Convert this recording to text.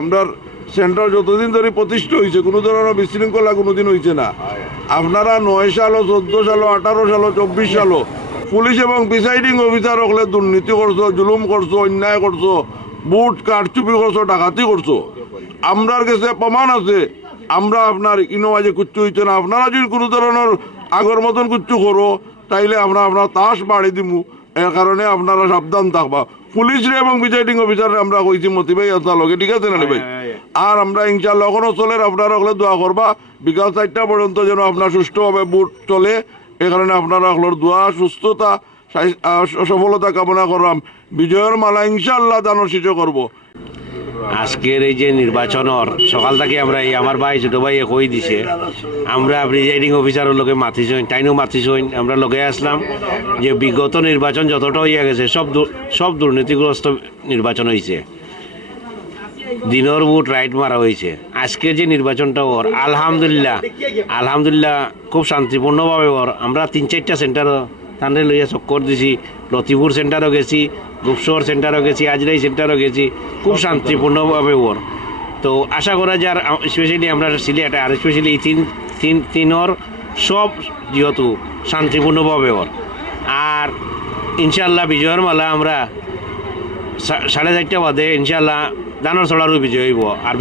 আমরা সেন্টার যতদিন ধরে প্রতিষ্ঠা হয়েছে কোনো ধরনের বিশৃঙ্খলা কোনোদিন হয়েছে না। আপনারা 9 সালও 14 সালও 18 সালও 24 সালও পুলিশ এবং প্রিসাইডিং অফিসার হলে দুর্নীতি করছো, জুলুম করছো, অন্যায় করছো, বুট কারচুপি করছো, ডাকাতি করছো। আমরার কাছে প্রমাণ আছে। আমরা আপনার ইনোভাজে কুচ্ছু হইতে না। আপনারা যদি কোনো ধরনের আগের মতন কুচ্ছু করো তাইলে আমরা আপনার তাস বাড়ি দিমু। এর কারণে আপনারা সাবধান থাকবা। পুলিশরে এবং প্রিসাইডিং অফিসারে আমরা কইছি মতি ভাই আপনার লগে, ঠিক আছে না ভাই? আর আমরা ইনশাল্লাহ এখনো চলের আপনারা হলে দোয়া করবা বিকাল 4টা পর্যন্ত যেন আপনার সুষ্ঠুভাবে বুট চলে। এ কারণে আপনারা হলোর দোয়া, সুস্থতা, সফলতা কামনা করলাম। বিজয়ের মালা ইনশাল্লাহ দানো শিশু করবো। আজকের এই যে নির্বাচনের সকাল থেকে আমরা এই আমার ভাই ছোট ভাই কই দিছে আমরা প্রিজাইডিং অফিসারের লোকে মাতিছইন, টাইনও মাতিছইন। আমরা লগে আসলাম যে বিগত নির্বাচন যতটা হইয়া গেছে সব দুর্নীতিগ্রস্ত নির্বাচন হয়েছে, দিনের ভোট রাইট মারা হয়েছে। আজকে যে নির্বাচনটা ওর আলহামদুলিল্লাহ খুব শান্তিপূর্ণভাবে ওর আমরা 3-4টা সেন্টার তান্ডে লইয়া চক্কর দিছি। লতিপুর সেন্টারও গেছি, গুপসর সেন্টারও গেছি, আজরাই সেন্টারও গেছি, খুব শান্তিপূর্ণভাবে ওর। তো আশা করা যায় স্পেশালি আমরা সিলেট আর স্পেশালি এই তিনর সব যেহেতু শান্তিপূর্ণভাবে ওর। আর ইনশাল্লাহ বিজয়ের মালা আমরা 4:30 বাদে ইনশাল্লাহ দানোর ছড়ারও বিজয় হইব। আর